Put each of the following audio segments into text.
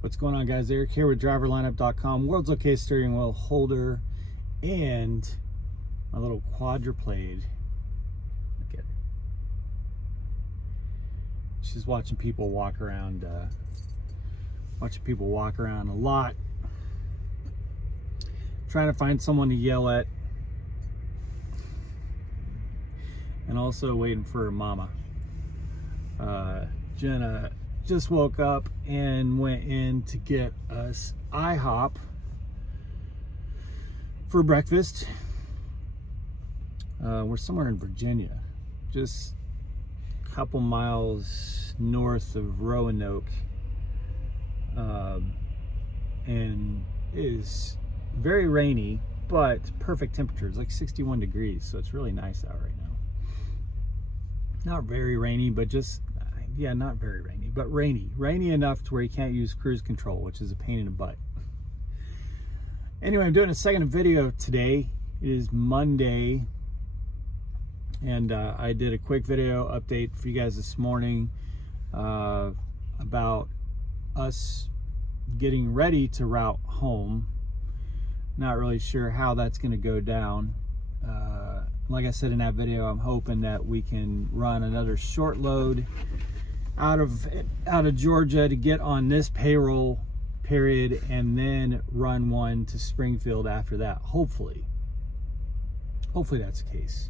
What's going on, guys? Eric here with driverlineup.com, world's okayest steering wheel holder, and my little quadruplane. Look at it. Just watching people walk around, a lot. Trying to find someone to yell at. And also waiting for mama. Jenna just woke up and went in to get us IHOP for breakfast. We're somewhere in Virginia, just a couple miles north of Roanoke, and it is very rainy, but perfect temperature. It's like 61 degrees, so it's really nice out right now. Not very rainy, but just, yeah, not very rainy, but rainy enough to where you can't use cruise control, which is a pain in the butt. Anyway, I'm doing a second video today. It is Monday, and I did a quick video update for you guys this morning about us getting ready to route home. Not really sure how that's going to go down. Like I said in that video, I'm hoping that we can run another short load out of Georgia to get on this payroll period, and then run one to Springfield after that. Hopefully that's the case,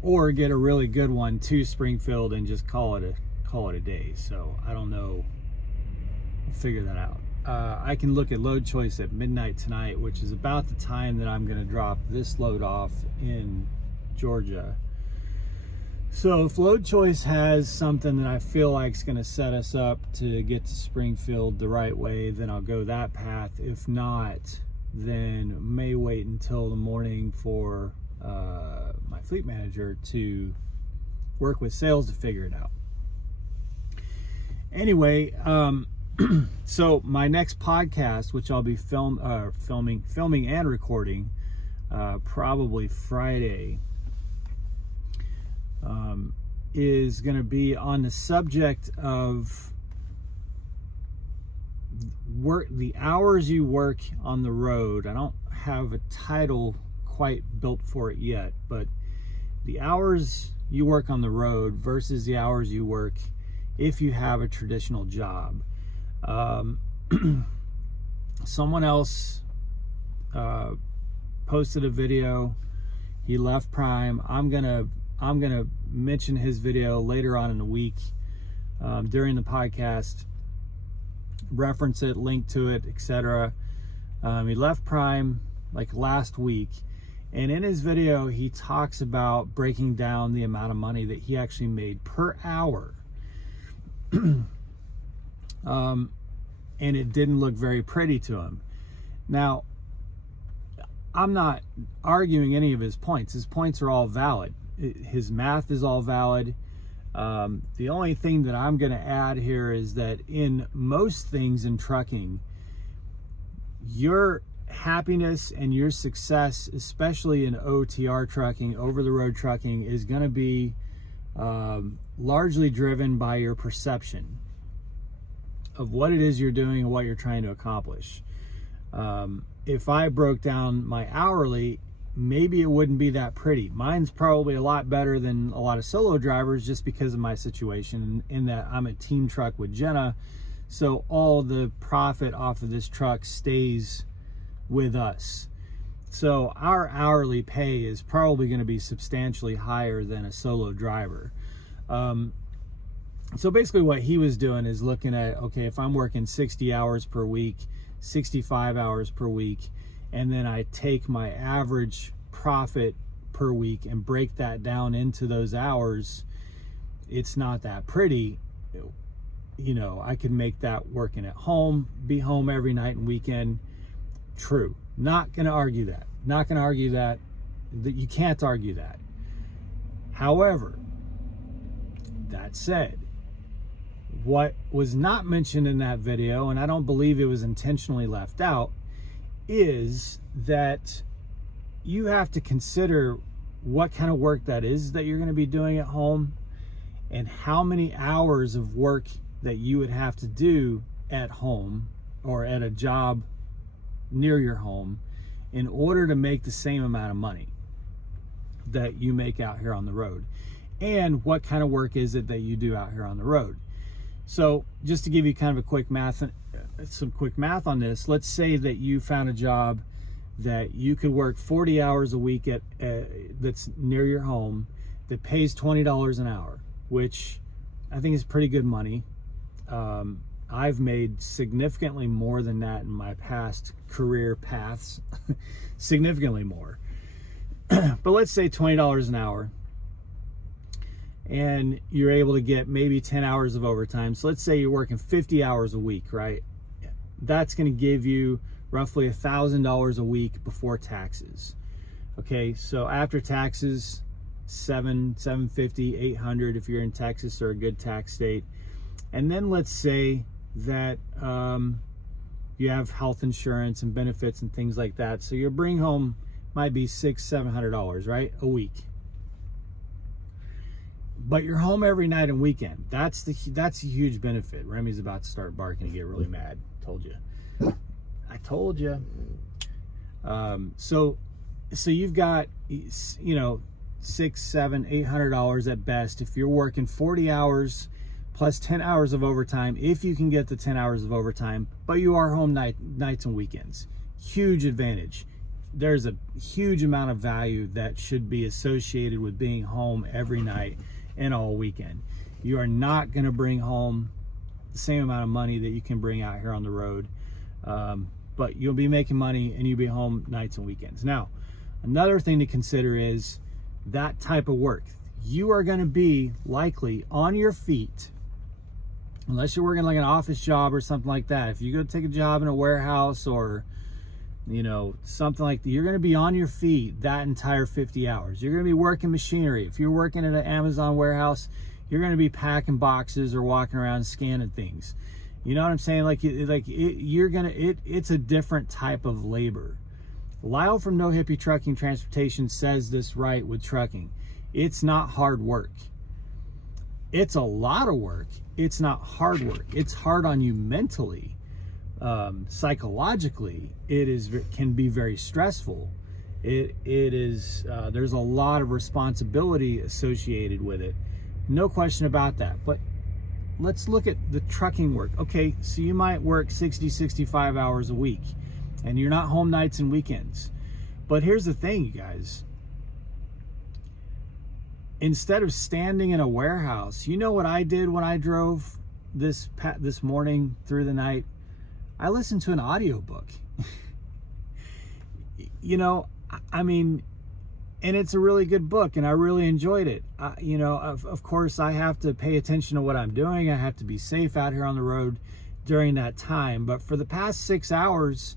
or get a really good one to Springfield and just call it a day. So I don't know. We'll figure that out. I can look at load choice at midnight tonight, which is about the time that I'm going to drop this load off in Georgia. So if load choice has something that I feel like is going to set us up to get to Springfield the right way, then I'll go that path. If not, then may wait until the morning for my fleet manager to work with sales to figure it out. Anyway, so my next podcast, which I'll be filming and recording probably Friday, is going to be on the subject of the hours you work on the road. I don't have a title quite built for it yet, but the hours you work on the road versus the hours you work if you have a traditional job. Someone else posted a video. He left Prime. I'm gonna mention his video later on in the week during the podcast, reference it, link to it, etc. He left Prime like last week, and in his video he talks about breaking down the amount of money that he actually made per hour. And it didn't look very pretty to him. Now, I'm not arguing any of his points. His points are all valid. His math is all valid. The only thing that I'm going to add here is that in most things in trucking, your happiness and your success, especially in OTR trucking, over-the-road trucking, is going to be largely driven by your perception of what it is you're doing and what you're trying to accomplish. If I broke down my hourly, maybe it wouldn't be that pretty. Mine's probably a lot better than a lot of solo drivers, just because of my situation, in that I'm a team truck with Jenna, so all the profit off of this truck stays with us. So our hourly pay is probably going to be substantially higher than a solo driver. So basically what he was doing is looking at, okay, if I'm working 60 hours per week, 65 hours per week, and then I take my average profit per week and break that down into those hours, it's not that pretty. You know, I could make that working at home, be home every night and weekend. True. Not going to argue that. Not going to argue that. You can't argue that. However, that said, what was not mentioned in that video, and I don't believe it was intentionally left out, is that you have to consider what kind of work that is that you're going to be doing at home, and how many hours of work that you would have to do at home or at a job near your home in order to make the same amount of money that you make out here on the road? And what kind of work is it that you do out here on the road? So just to give you kind of some quick math on this, let's say that you found a job that you could work 40 hours a week at that's near your home, that pays $20 an hour, which I think is pretty good money. I've made significantly more than that in my past career paths, significantly more. But let's say $20 an hour, and you're able to get maybe 10 hours of overtime. So let's say you're working 50 hours a week, right? That's going to give you roughly $1,000 a week before taxes. Okay, so after taxes, $750, $800 if you're in Texas or a good tax state. And then let's say that you have health insurance and benefits and things like that. So your bring home might be $600-700, right, a week. But you're home every night and weekend. That's a huge benefit. Remy's about to start barking and get really mad. Told you. I told you. So you've got, you know, $600, $700, $800 at best if you're working 40 hours plus 10 hours of overtime, if you can get the 10 hours of overtime, but you are home nights and weekends. Huge advantage. There's a huge amount of value that should be associated with being home every night and all weekend. You are not going to bring home the same amount of money that you can bring out here on the road, but you'll be making money and you'll be home nights and weekends. Now, another thing to consider is that type of work. You are going to be likely on your feet, unless you're working like an office job or something like that. If you go take a job in a warehouse or, you know, something like that, you're going to be on your feet that entire 50 hours. You're going to be working machinery. If you're working at an Amazon warehouse, you're going to be packing boxes or walking around scanning things. You know what I'm saying? It's a different type of labor. Lyle from No Hippie Trucking Transportation says this right with trucking. It's not hard work. It's a lot of work. It's not hard work. It's hard on you mentally. Psychologically, can be very stressful. There's a lot of responsibility associated with it. No question about that. But let's look at the trucking work. Okay, so you might work 60, 65 hours a week, and you're not home nights and weekends. But here's the thing, you guys. Instead of standing in a warehouse, you know what I did when I drove this morning through the night? I listened to an audiobook. You know, I mean, and it's a really good book, and I really enjoyed it. You know, of course, I have to pay attention to what I'm doing. I have to be safe out here on the road during that time. But for the past 6 hours,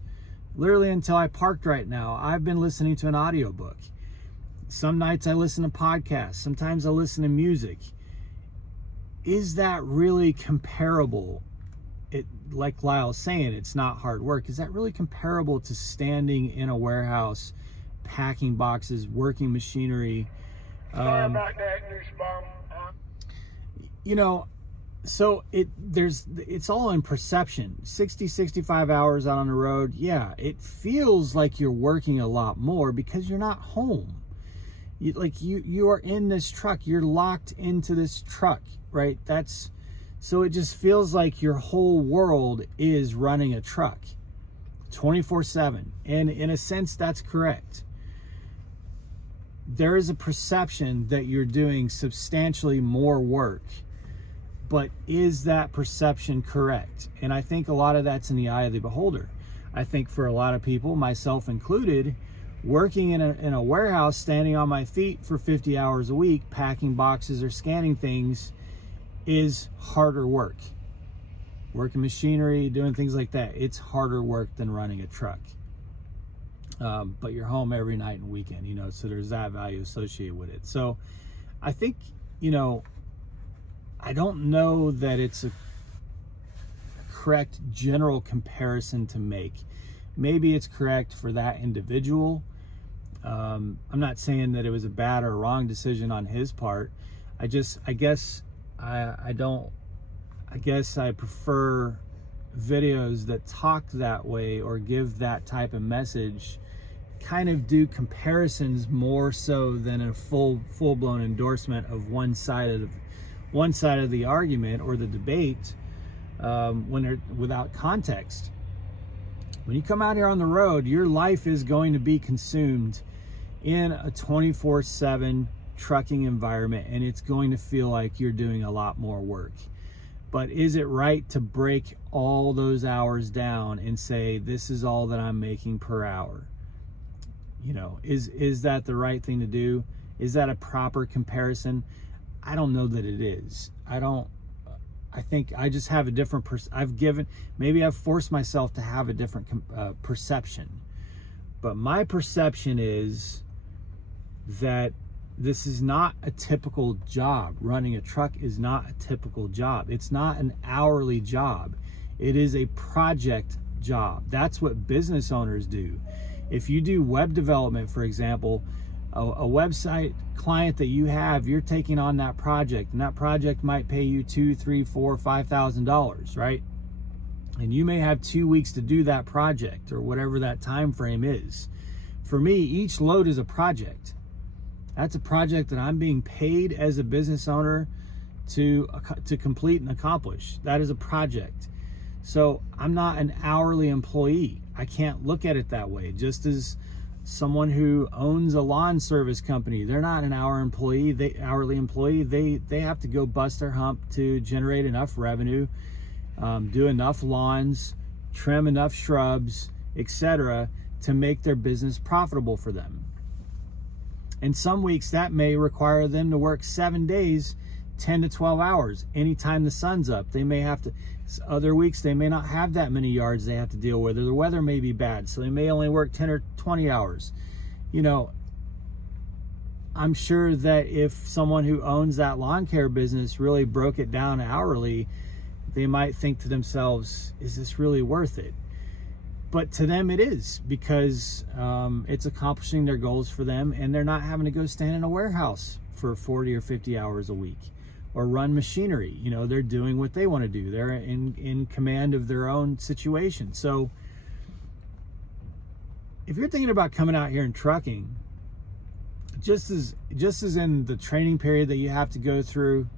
literally until I parked right now, I've been listening to an audiobook. Some nights I listen to podcasts. Sometimes I listen to music. Is that really comparable? Like Lyle's saying, it's not hard work. Is that really comparable to standing in a warehouse, packing boxes, working machinery? Sorry about that, Goosebump. You know, so it's all in perception. 60, 65 hours out on the road, yeah, it feels like you're working a lot more because you're not home. You are in this truck. You're locked into this truck, right? So it just feels like your whole world is running a truck 24/7. And in a sense, that's correct. There is a perception that you're doing substantially more work, but is that perception correct? And I think a lot of that's in the eye of the beholder. I think for a lot of people, myself included, working in a warehouse, standing on my feet for 50 hours a week, packing boxes or scanning things, is harder work. Working machinery, doing things like that, it's harder work than running a truck. But you're home every night and weekend, you know, so there's that value associated with it. So I think, you know, I don't know that it's a correct general comparison to make. Maybe it's correct for that individual. I'm not saying that it was a bad or wrong decision on his part. I guess I prefer videos that talk that way or give that type of message kind of do comparisons more so than a full-blown endorsement of one side of the argument or the debate, when they're without context. When you come out here on the road, your life is going to be consumed in a 24/7 trucking environment, and it's going to feel like you're doing a lot more work. But is it right to break all those hours down and say, this is all that I'm making per hour? You know, is that the right thing to do? Is that a proper comparison? I don't know that it is. I think I just have a different maybe I've forced myself to have a different perception. But my perception is that this is not a typical job. Running a truck is not a typical job. It's not an hourly job. It is a project job. That's what business owners do. If you do web development, for example, a website client that you have, you're taking on that project, and that project might pay you $2,000, $3,000, $4,000, $5,000, right? And you may have 2 weeks to do that project or whatever that time frame is. For me, each load is a project. That's a project that I'm being paid as a business owner to complete and accomplish. That is a project. So I'm not an hourly employee. I can't look at it that way. Just as someone who owns a lawn service company, they're not an hourly employee. They have to go bust their hump to generate enough revenue, do enough lawns, trim enough shrubs, etc., to make their business profitable for them. And some weeks that may require them to work 7 days, 10 to 12 hours, anytime the sun's up. They may have to, other weeks they may not have that many yards they have to deal with, or the weather may be bad, so they may only work 10 or 20 hours. You know, I'm sure that if someone who owns that lawn care business really broke it down hourly, they might think to themselves, is this really worth it? But to them it is, because it's accomplishing their goals for them, and they're not having to go stand in a warehouse for 40 or 50 hours a week or run machinery. You know, they're doing what they want to do. They're in command of their own situation. So if you're thinking about coming out here and trucking, just as in the training period that you have to go through,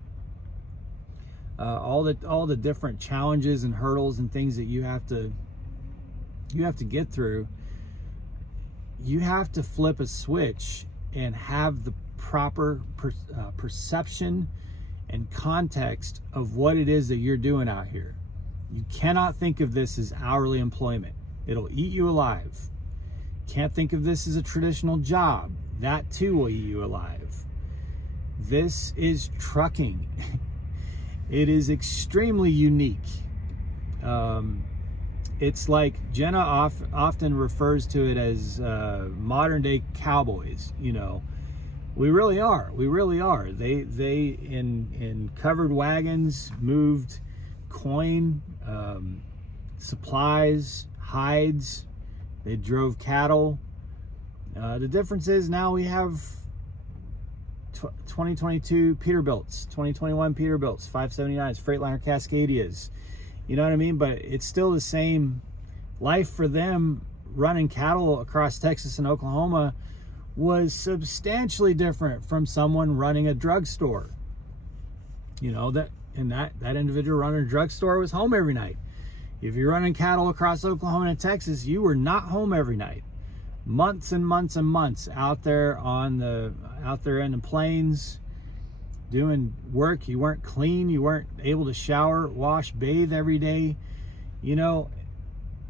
all the different challenges and hurdles and things that you have to get through, you have to flip a switch and have the proper perception and context of what it is that you're doing out here. You cannot think of this as hourly employment. It'll eat you alive. Can't think of this as a traditional job. That too will eat you alive. This is trucking. It is extremely unique. It's like Jenna often refers to it as modern day cowboys. You know, we really are. We really are. They in covered wagons moved coin, supplies, hides. They drove cattle. The difference is now we have 2022 Peterbilts, 2021 Peterbilts, 579s, Freightliner Cascadias. You know what I mean? But it's still the same life for them. Running cattle across Texas and Oklahoma was substantially different from someone running a drugstore. You know, that individual running a drugstore was home every night. If you're running cattle across Oklahoma and Texas, you were not home every night. Months and months and months out there in the plains doing work. You weren't clean. You weren't able to shower, wash, bathe every day. You know,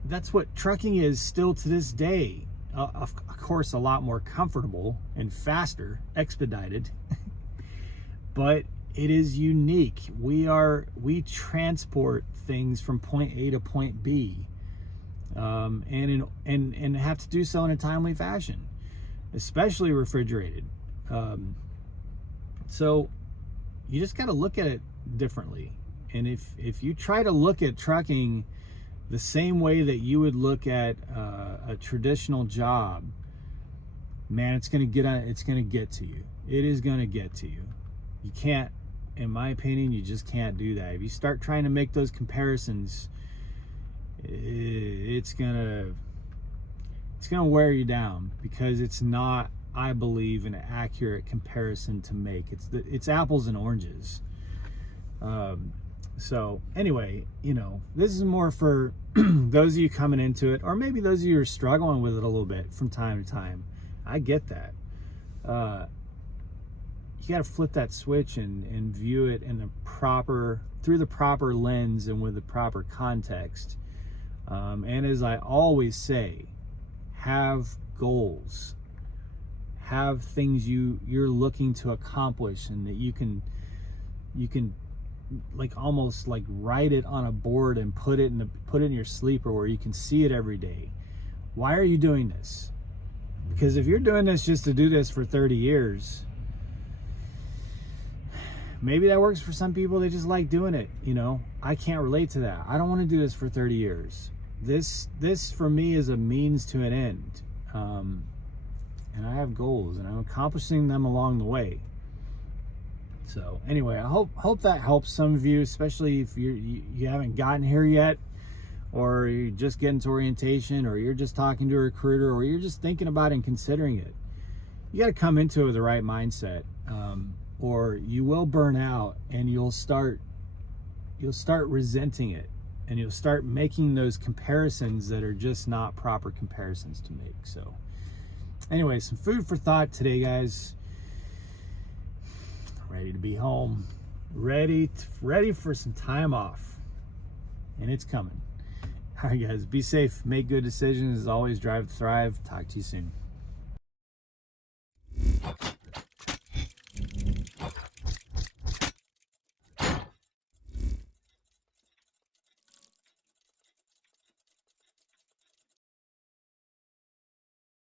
that's what trucking is still to this day. Of course, a lot more comfortable and faster, expedited, but it is unique. We transport things from point A to point B, and have to do so in a timely fashion, especially refrigerated. So you just got to look at it differently. And if you try to look at trucking the same way that you would look at a traditional job, man, it's going to get to you. It is going to get to you. You can't, in my opinion, you just can't do that. If you start trying to make those comparisons, it's gonna wear you down, because it's not, I believe, an accurate comparison to make. It's apples and oranges. So anyway, this is more for those of you coming into it, or maybe those of you who are struggling with it a little bit from time to time. I get that. You got to flip that switch and view it through the proper lens and with the proper context. And as I always say, have goals, have things you're looking to accomplish, and that you can like almost like write it on a board and put it in your sleeper where you can see it every day. Why are you doing this? Because if you're doing this just to do this for 30 years, maybe that works for some people. They just like doing it. I can't relate to that. I don't want to do this for 30 years. This for me is a means to an end. And I have goals, and I'm accomplishing them along the way. So anyway, I hope that helps some of you, especially if you haven't gotten here yet, or you're just getting to orientation, or you're just talking to a recruiter, or you're just thinking about it and considering it. You got to come into it with the right mindset, or you will burn out, and you'll start resenting it, and you'll start making those comparisons that are just not proper comparisons to make. So anyway, some food for thought today, guys. Ready to be home, ready for some time off, and it's coming. All right, guys, be safe, make good decisions. As always, drive to thrive. Talk to you soon.